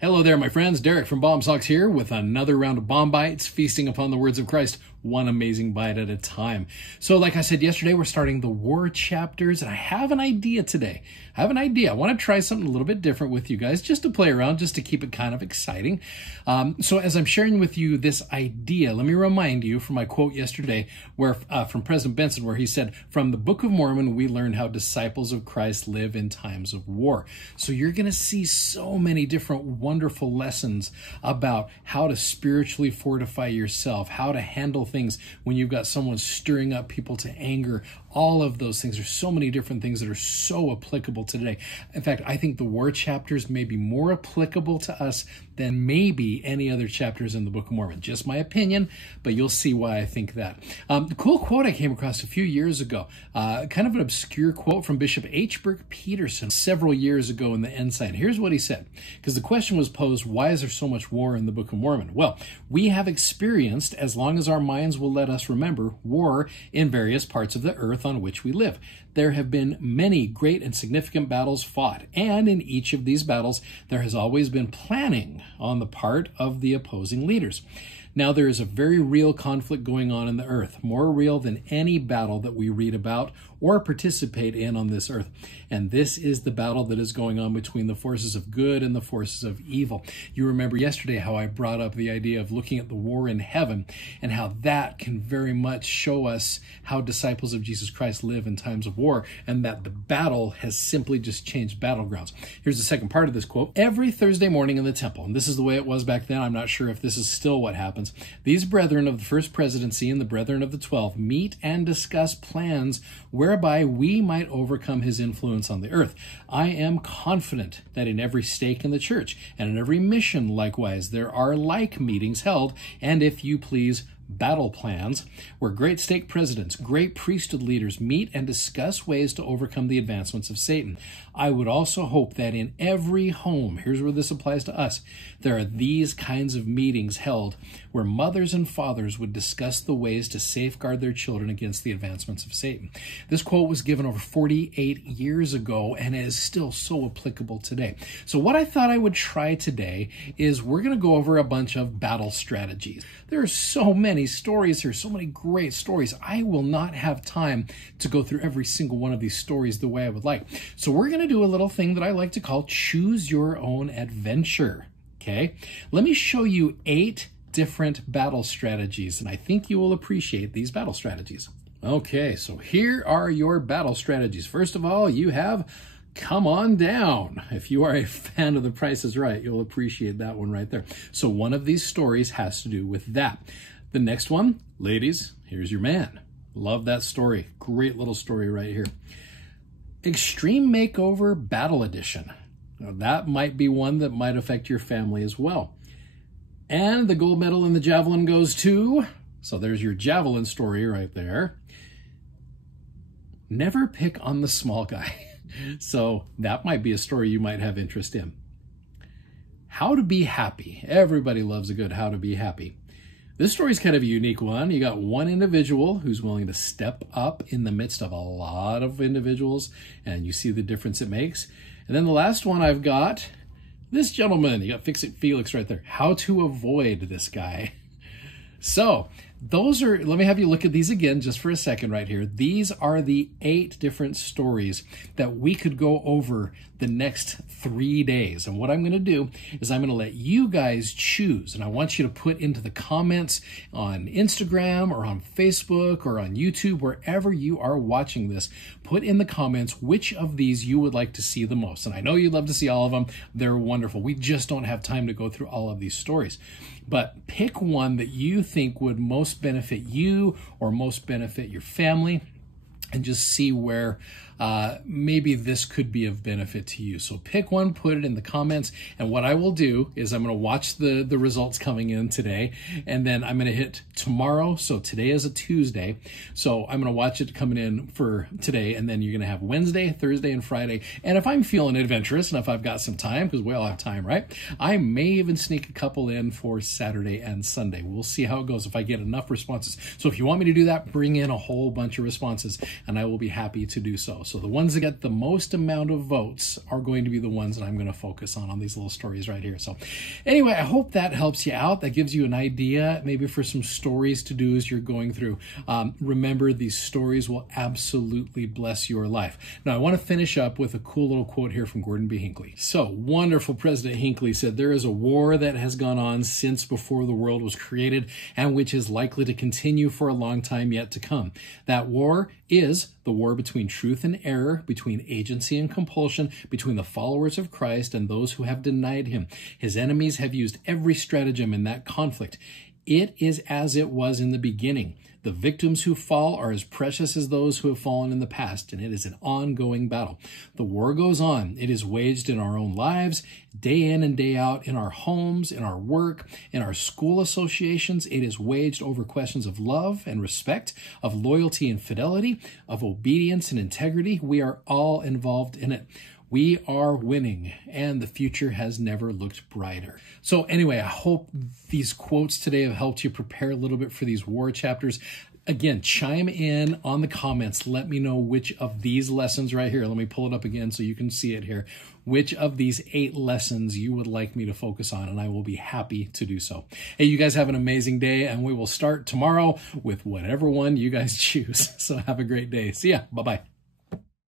Hello there, my friends. Derek from Bomb Socks here with another round of Bomb Bites, feasting upon the words of Christ, one amazing bite at a time. So like I said yesterday, we're starting the war chapters, and I have an idea today. I want to try something a little bit different with you guys, just to play around, just to keep it kind of exciting. So as I'm sharing with you this idea, let me remind you from my quote yesterday where from President Benson, where he said, from the Book of Mormon, we learn how disciples of Christ live in times of war. So you're going to see so many different wonderful lessons about how to spiritually fortify yourself, how to handle things when you've got someone stirring up people to anger. All of those things. There's so many different things that are so applicable today. In fact, I think the war chapters may be more applicable to us than maybe any other chapters in the Book of Mormon. Just my opinion, but you'll see why I think that. The cool quote I came across a few years ago, kind of an obscure quote from Bishop H. Burke Peterson several years ago in the Ensign. Here's what he said, because the question was posed, why is there so much war in the Book of Mormon? Well, we have experienced, as long as our minds will let us remember, war in various parts of the earth on which we live. There have been many great and significant battles fought, and in each of these battles, there has always been planning on the part of the opposing leaders. Now, there is a very real conflict going on in the earth, more real than any battle that we read about or participate in on this earth. And this is the battle that is going on between the forces of good and the forces of evil. You remember yesterday how I brought up the idea of looking at the war in heaven and how that can very much show us how disciples of Jesus Christ live in times of war, and that the battle has simply just changed battlegrounds. Here's the second part of this quote. Every Thursday morning in the temple, and this is the way it was back then, I'm not sure if this is still what happens, these brethren of the First Presidency and the brethren of the 12 meet and discuss plans whereby we might overcome his influence on the earth. I am confident that in every stake in the church and in every mission likewise there are like meetings held, and if you please, battle plans, where great stake presidents, great priesthood leaders meet and discuss ways to overcome the advancements of Satan. I would also hope that in every home, here's where this applies to us, there are these kinds of meetings held where mothers and fathers would discuss the ways to safeguard their children against the advancements of Satan. This quote was given over 48 years ago and is still so applicable today. So what I thought I would try today is we're going to go over a bunch of battle strategies. There are so many stories here, so many great stories. I will not have time to go through every single one of these stories the way I would like. So we're going to do a little thing that I like to call choose your own adventure. Okay, let me show you 8 different battle strategies, and I think you will appreciate these battle strategies. Okay, so here are your battle strategies. First of all, you have come on down. If you are a fan of The Price is Right, you'll appreciate that one right there. So one of these stories has to do with that. The next one, ladies, here's your man. Love that story. Great little story right here. Extreme Makeover Battle Edition. Now, that might be one that might affect your family as well. And the gold medal in the javelin goes to, so there's your javelin story right there. Never pick on the small guy. So that might be a story you might have interest in. How to be happy. Everybody loves a good how to be happy. This story is kind of a unique one. You got one individual who's willing to step up in the midst of a lot of individuals, and you see the difference it makes. And then the last one I've got, this gentleman. You got Fix It Felix right there. How to avoid this guy. So those are, let me have you look at these again just for a second right here. These are the 8 different stories that we could go over the next 3 days. And what I'm going to do is I'm going to let you guys choose. And I want you to put into the comments on Instagram or on Facebook or on YouTube, wherever you are watching this, put in the comments which of these you would like to see the most. And I know you'd love to see all of them. They're wonderful. We just don't have time to go through all of these stories. But pick one that you think would most benefit you or most benefit your family, and just see where maybe this could be of benefit to you. So pick one, put it in the comments, and what I will do is I'm going to watch the results coming in today, and then I'm going to hit tomorrow. So today is a Tuesday, so I'm going to watch it coming in for today, and then you're going to have Wednesday, Thursday, and Friday. And if I'm feeling adventurous and if I've got some time, because we all have time, right, I may even sneak a couple in for Saturday and Sunday. We'll see how it goes if I get enough responses. So if you want me to do that, bring in a whole bunch of responses, and I will be happy to do so. So the ones that get the most amount of votes are going to be the ones that I'm going to focus on these little stories right here. So anyway, I hope that helps you out. That gives you an idea maybe for some stories to do as you're going through. Remember, these stories will absolutely bless your life. Now, I want to finish up with a cool little quote here from Gordon B. Hinckley. So, wonderful President Hinckley said, "There is a war that has gone on since before the world was created and which is likely to continue for a long time yet to come. That war is the war between truth and error, between agency and compulsion, between the followers of Christ and those who have denied him. His enemies have used every stratagem in that conflict. It is as it was in the beginning. The victims who fall are as precious as those who have fallen in the past, and it is an ongoing battle. The war goes on. It is waged in our own lives, day in and day out, in our homes, in our work, in our school associations. It is waged over questions of love and respect, of loyalty and fidelity, of obedience and integrity. We are all involved in it. We are winning, and the future has never looked brighter." So anyway, I hope these quotes today have helped you prepare a little bit for these war chapters. Again, chime in on the comments. Let me know which of these lessons right here, let me pull it up again so you can see it here, which of these 8 lessons you would like me to focus on, and I will be happy to do so. Hey, you guys have an amazing day, and we will start tomorrow with whatever one you guys choose. So have a great day. See ya. Bye-bye.